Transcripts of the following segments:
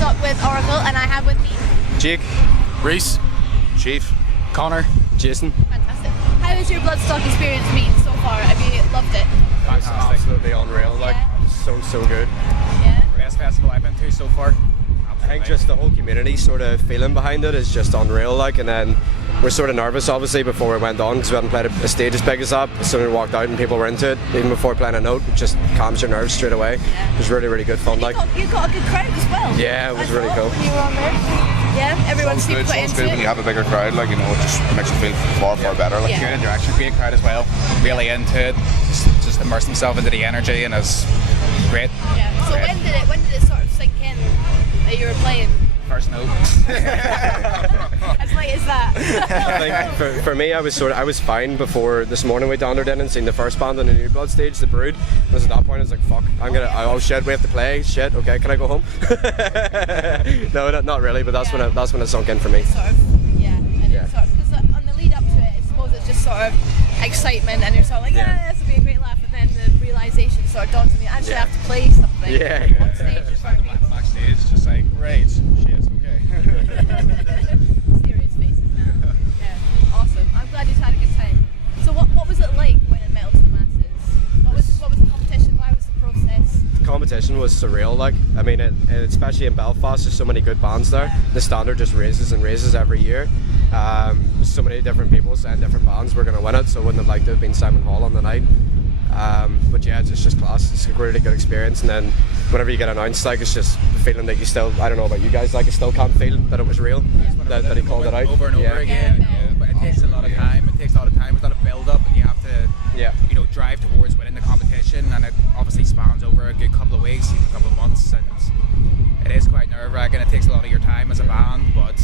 Bloodstock with Oracle, and I have with me Jake, Reese, Chief, Connor, Jason. Fantastic. How has your Bloodstock experience been so far? Have you loved it? Absolutely unreal, like so good. Yeah. best festival I've been to so far. I think just the whole community sort of feeling behind it is just unreal, like, and then we're sort of nervous obviously before we went on because we hadn't played a stage as big as that. As soon as we walked out and people were into it, even before playing a note, it just calms your nerves straight away. It was really good fun. You got a good crowd as well. Yeah, it was really cool. When you were on there. Yeah, everyone seemed quite into it. When you have a bigger crowd, like, you know, it just makes you feel far better. Like, Good interaction, great crowd as well. Really into it, just immerse themselves into the energy, and it's great. Yeah. So when did it sort of sink in that you were playing? First note. As late as that. I think for me, I was fine before this morning. We wandered in and seen the first band on the New Blood stage, The Brood. And at that point, I was like, "Fuck! Oh shit! We have to play. Shit! Okay, can I go home?" No, not really. But that's when it sunk in for me. Sort of, because on the lead up to it, I suppose it's just sort of excitement, and you're sort of like, this will be a great laugh, and then the realization sort of dawns on you. I actually have to play something. On stage in front of people. Backstage, just like, great. Shit, okay. Serious faces now. Yeah, awesome. I'm glad you had a good time. So what was it like winning Metal to the Masses? What was the competition? Why was the process? The competition was surreal. Like, I mean, especially in Belfast, there's so many good bands there. The standard just raises and raises every year. So many different people saying different bands were going to win it, so I wouldn't have liked to have been Simon Hall on the night. But yeah, it's just class. It's a really good experience, and then whenever you get announced, like, it's just the feeling that you still, I don't know about you guys, like, I still can't feel that it was real, that he called it out. Over and over again, but it takes a lot of time. There's a lot of build up, and you have to drive towards winning the competition, and it obviously spans over a good couple of weeks, even a couple of months, and it is quite nerve-wracking. It takes a lot of your time as a band, but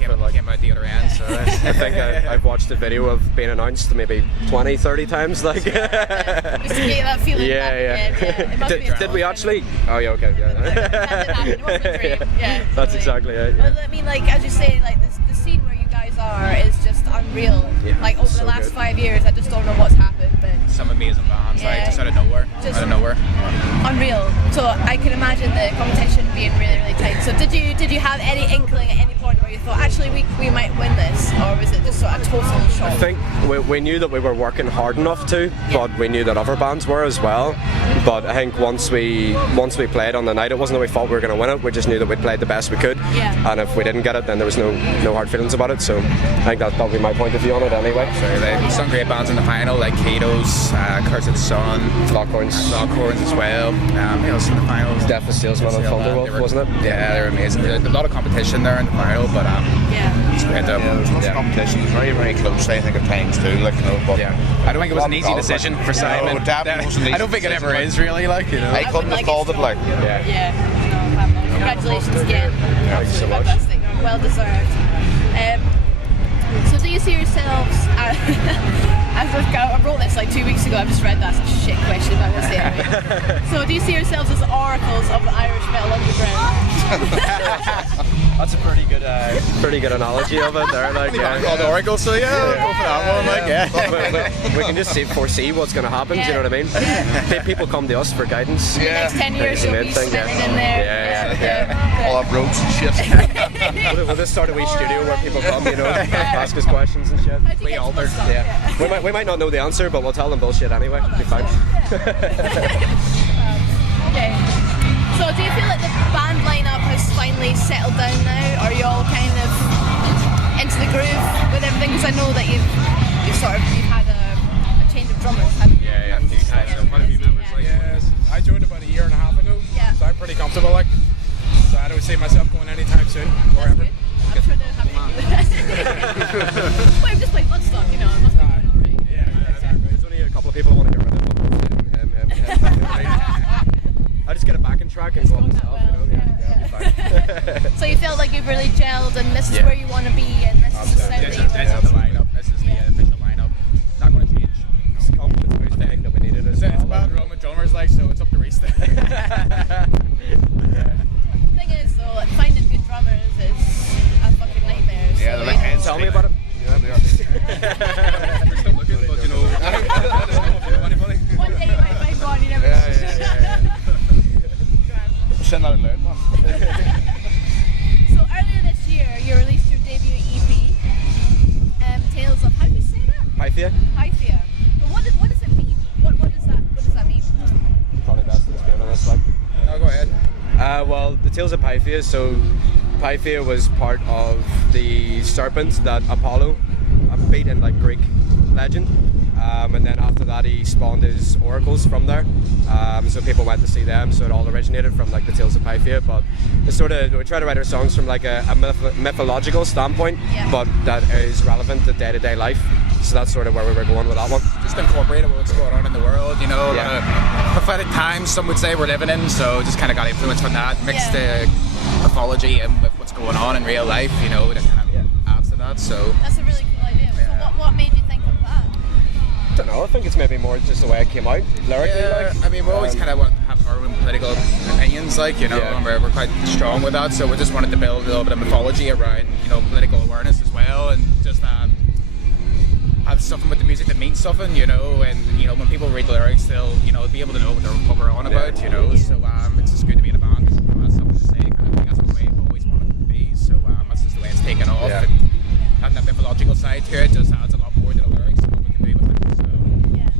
came out the other end. So I think I've watched the video of being announced maybe 20, 30 times. Like, just to get that feeling back again. It must be did we actually? Oh yeah, okay. It wasn't a dream. Yeah, that's exactly it. Yeah. Well, I mean, like, as you say, like the scene where you guys are is just unreal. Yeah, like over the last 5 years, I just don't know what's happened, but some amazing bands, like, just out of nowhere. Unreal. So I can imagine the competition being really tight. So did you have any inkling at any point where you thought, actually we might win this, or was it just sort of total shock? I think we knew that we were working hard enough to, but we knew that other bands were as well. But I think once we played on the night, it wasn't that we thought we were going to win it. We just knew that we played the best we could, and if we didn't get it, then there was no hard feelings about it. So I think that's probably my point of view on it anyway. So some great bands in the final, like Kato's, Curse of the Sun, Lockhorns as well. Who else in the finals? Death of Salesman and Thunderwolf, wasn't it? Yeah, they're amazing. There's a lot of competition there in the final, but it's great though. there's lots of competition. It's very close, I think, at times too. Like, you know, but I don't think it was an easy decision for Simon. No, definitely wasn't an easy I don't think it ever decision, is really, like, you know. I couldn't have called it, like. Congratulations again. Thank you so much. Fantastic. Well deserved. So do you see yourselves I wrote this like 2 weeks ago, I've just read that, such a shit question, but I will say it anyway. So do you see yourselves as oracles of the Irish metal underground? That's a pretty good analogy of it there, like, Called Oracle, so go for that one, like, we can just foresee what's going to happen, do you know what I mean? People come to us for guidance. The next 10 years you'll be spinning in there. All up roads and shit. We'll just start a wee studio where people come, you know, ask us questions and shit. We altered. We might not know the answer, but we'll tell them bullshit anyway. It'll be fine. Okay. So do you feel like the band lineup has finally settled down now? Or are you all kind of into the groove with everything? Because I know that you've had a change of drummers, haven't you? Yeah, a few times. Quite a few members. I joined about a year and a half ago, so I'm pretty comfortable, like. So I don't see myself going anytime soon, or ever. I'm sure they're happy with that. Well, I've just played Bloodstock, you know. It must be going all right. Yeah, exactly. There's only a couple of people I want to get rid of. Him. I just get a backing track and go on myself, you know. It'll be fine. So you felt like you've really gelled, and this is where you want to be, and this is the sound that you want. This is the lineup. This is the official lineup. It's not going to change. It's confidence boost thing that we needed as well. It's bad run with drummers, like, so it's up to Reese. The thing is, though, like, finding good drummers is a fucking nightmare. Yeah, they're like, Tell me about it. Yeah, they are. We're still looking, but you know, I don't know if you know anybody. One day you might find one, you never know. Send that out loud, man. Well, the Tales of Pythia. So Pythia was part of the serpent that Apollo beat in like Greek legend. And then after that he spawned his oracles from there. So people went to see them, so it all originated from like the Tales of Pythia. But it's sort of, we try to write our songs from like a mythological standpoint, but that is relevant to day-to-day life. So that's sort of where we were going with that one. Just incorporated what's going on in the world, you know, prophetic times some would say we're living in, so just kind of got influence from that, mixed the mythology and with what's going on in real life, you know, that kind of adds to that. So that's a really cool idea. So what made you think of that? I don't know, I think it's maybe more just the way it came out lyrically. Yeah, I mean, we always kind of want to have our own political opinions, like, you know, and we're quite strong with that, so we just wanted to build a little bit of mythology around, you know, political awareness as well, and just have something with the music that means something, you know, and, you know, when people read the lyrics, they'll, you know, be able to know what we're on about, you know, so it's just good to be in a band because it has something to say, kind of thing. That's the way I've always wanted it to be, so that's just the way it's taken off, and having that mythological side to it just adds a lot more to the lyrics and what we can do with it, so.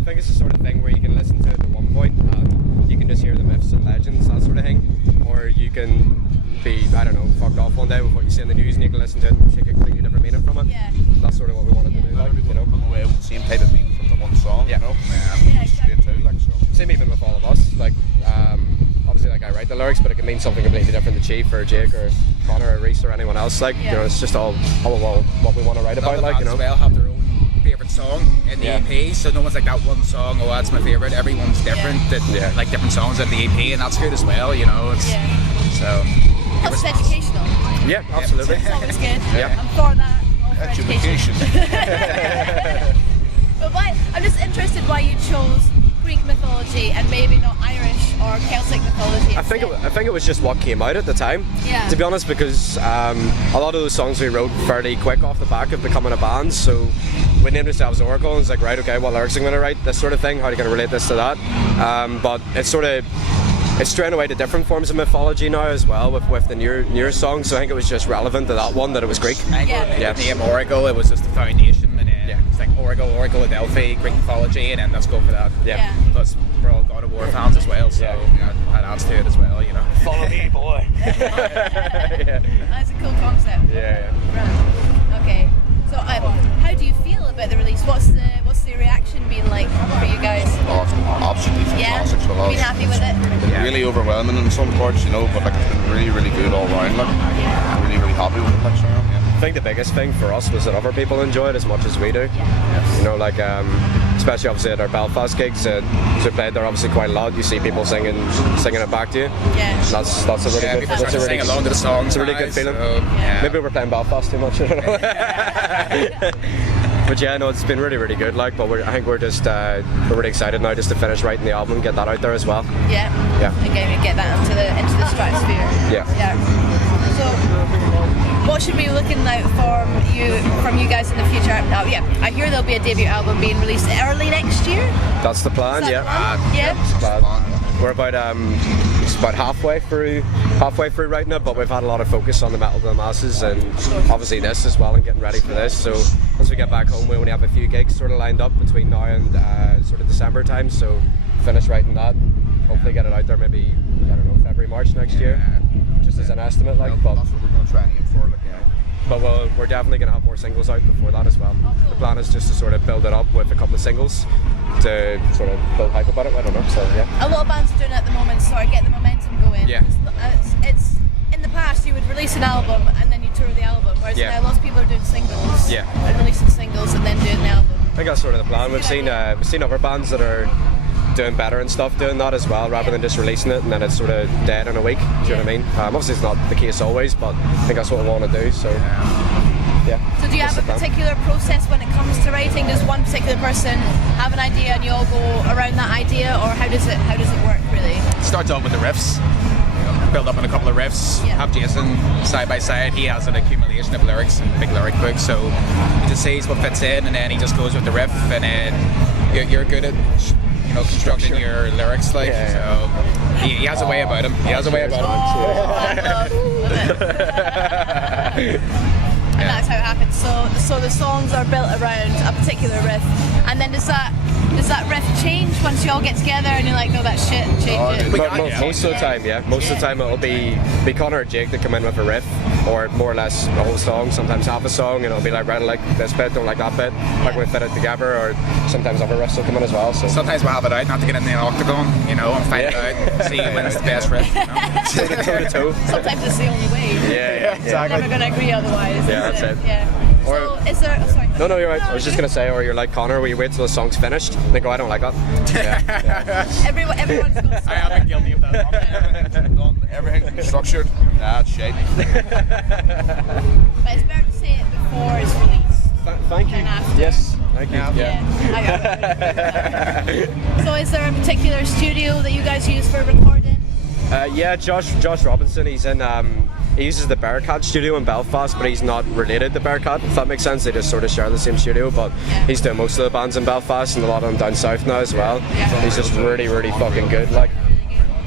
I think it's the sort of thing where you can listen to it at one point and you can just hear the myths and legends, that sort of thing, or you can be, I don't know, fucked off one day with what you see in the news and you can listen to it and take a completely different meaning from it. That's sort of what we wanted to do, like, you know. Come away with the same type of meaning from the one song, you know. It's great too, like, so. Same even with all of us, like, obviously, like, I write the lyrics, but it can mean something completely different to Chief or Jake or Connor or Reese or anyone else, like, you know, it's just all what we want to write about, like, you know. Well have their own favourite song in the EP, so no one's like that one song, oh that's my favourite, everyone's different, like different songs in the EP, and that's good as well, you know, it's, so. Plus it's educational. Yeah, absolutely. It's always good. Yeah. I'm for that. All for Education. But I'm just interested why you chose Greek mythology and maybe not Irish or Celtic mythology. I think it was just what came out at the time. Yeah. To be honest, because a lot of those songs we wrote fairly quick off the back of becoming a band, so we named ourselves Oracle and it's like, right, okay, what lyrics am I going to write, this sort of thing, how are you going to relate this to that? But it's sort of, it's straying away to different forms of mythology now as well with the newer songs, so I think it was just relevant to that one that it was Greek. The name Oracle, it was just the foundation, and it's like Oracle of Delphi, Greek mythology, and then let's go for that. Plus we're all God of War fans as well, so that adds to it as well, you know. Follow me, boy. That's a cool concept. Right. Okay. So how do you feel about the release? What's the reaction been like for you guys? Absolutely fantastic for us. Been happy with it? Really overwhelming in some parts, you know, but like it's been really, really good all round. Like, really, really happy with it. Like, so, I think the biggest thing for us was that other people enjoy it as much as we do. You know, like especially obviously at our Belfast gigs, so we played there obviously quite a lot. You see people singing it back to you. Yeah. That's a really good. People start to sing along to the songs. It's a really good feeling. So, Maybe we're playing Belfast too much. I don't know. But yeah, no, it's been really, really good. Like, but I think we're just we're really excited now just to finish writing the album and get that out there as well. Yeah. Again, we get that into the stratosphere. Yeah. So, what should we be looking out from you guys in the future? I hear there'll be a debut album being released early next year. That's the plan. Yeah. That's the plan. We're about halfway through writing it, but we've had a lot of focus on the Metal to the Masses and obviously this as well and getting ready for this. So once we get back home, we only have a few gigs sort of lined up between now and sort of December time. So finish writing that, hopefully get it out there maybe, I don't know, February, March next year, just as an estimate. Like, but that's what we're going to try and aim for. Like, but we're definitely going to have more singles out before that as well. Oh, cool. The plan is just to sort of build it up with a couple of singles to sort of build hype about it. I don't know. So yeah. A lot of bands are doing it at the moment to sort of get the momentum going. Yeah. It's in the past you would release an album and then you tour the album, whereas now lots of people are doing singles. Yeah. And releasing singles and then doing the album. I think that's sort of the plan. We've seen other bands that are doing better and stuff doing that as well, rather than just releasing it and then it's sort of dead in a week. Do you know what I mean? Obviously it's not the case always, but I think that's what we want to do. So yeah. So do you have a particular process when it comes to writing? Does one particular person have an idea and you all go around that idea, or how does it work really? It starts off with the riffs. Build up on a couple of riffs, have Jason side by side. He has an accumulation of lyrics and a big lyric book, so he just says what fits in and then he just goes with the riff, and then you're good at constructing your lyrics, like, so he has a way about him. He has a way about him. And that's how it happens. So the songs are built around a particular riff, and then does that riff change when once you all get together and you're like, no, that shit, change it? Most of the time, yeah. Most of the time it'll be Connor or Jake that come in with a riff, or more or less a whole song, sometimes half a song, and it'll be like, right, I like this bit, don't like that bit, like we fit it together, or sometimes other riffs will come in as well. So sometimes we'll have it out, not to get in the octagon, you know, and fight it out and see who wins the best riff. You know? Toe to toe. Sometimes it's the only way. Yeah, exactly. We're never going to agree otherwise. Yeah, that's it. Yeah. Or, so, is there... Oh, sorry. No, you're right. I was just going to say, or you're like Connor, where you wait till the song's finished, and they go, I don't like that. Yeah. Everyone's got I have been guilty of that. Everything's done, everything's structured. Nah, it's shite. But it's better to say it before it's released. Thank you. Than after. Yes, thank you. Yeah. So is there a particular studio that you guys use for recording? Yeah, Josh Robinson, he's in... he uses the Bearcat studio in Belfast, but he's not related to Bearcat, if that makes sense. They just sort of share the same studio, but he's doing most of the bands in Belfast and a lot of them down south now as well. He's just really, really fucking good. Like,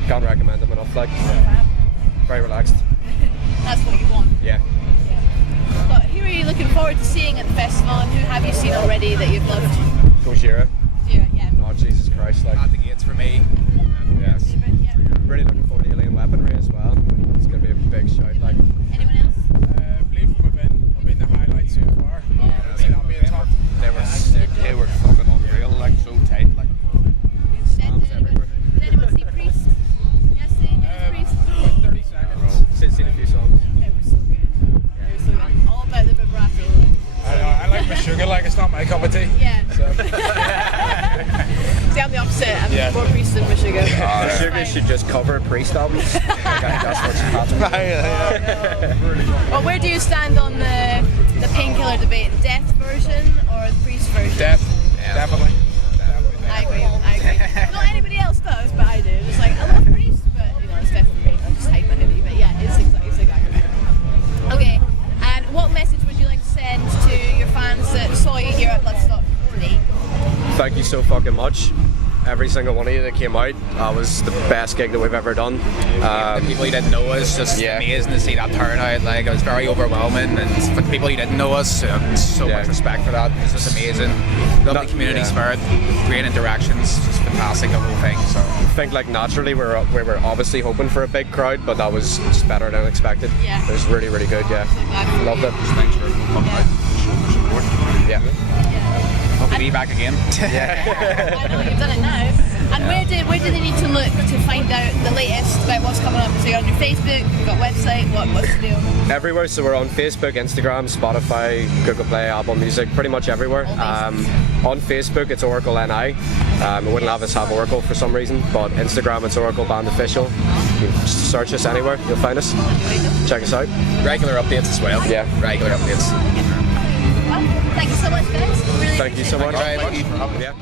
can't recommend him enough. Like, very relaxed. That's what you want. Yeah. But who are you looking forward to seeing at the festival, and who have you seen already that you've loved? Gojira. Yeah. Oh, Jesus Christ. Like, At the gates for me. Yes. Really looking forward to Alien Weaponry as well. It's going to be a big shout. Like, anyone else? Believe from within. I've been the highlights so far. I'd say that'll be a top. They were sick. They were fucking unreal. Like so tight. Like. Did anyone see Priest? Yes, Priest. About 30 seconds. seen a few songs. They were so good. They were so good. All about the vibrato. I like my sugar. Like it's not my cup of tea. Yeah. So. See, I'm the opposite. I'm more Priest than Meshuggah. Meshuggah should just cover Priest albums. That's what's happening. Well, where do you stand on the Painkiller debate? Death version or the Priest version? Death. Definitely. I agree. Not anybody else does, but I do. It's like, I love Priest, but you know, it's definitely, I'm just hyping it, but yeah, it's exactly right. Okay, and what message would you like to send to your fans that saw you here at Bloodstock today? Thank you so fucking much. Every single one of you that came out, that was the best gig that we've ever done. The people who didn't know us, just amazing to see that turnout. Like, it was very overwhelming, and for the people who didn't know us, so much respect for that. It's just amazing. Lovely community spirit, great interactions, just fantastic, the whole thing. So I think, like, naturally we were obviously hoping for a big crowd, but that was just better than expected. Yeah. It was really, really good. Yeah, loved it. Thanks for coming out. Show the support. Yeah. hope to be back again. I know, you've done it now. And where do they need to look to find out the latest about what's coming up? So you're on your Facebook, you've got a website, what's the deal? Everywhere, so we're on Facebook, Instagram, Spotify, Google Play, Apple Music, pretty much everywhere. On Facebook it's Oracle NI. It wouldn't have us have Oracle for some reason, but Instagram it's Oracle Band Official. You can search us anywhere, you'll find us. Check us out. Regular updates as well. Yeah. Regular updates. Well, thank you so much, guys. Really Thank you so much. Thank you very much. Yeah.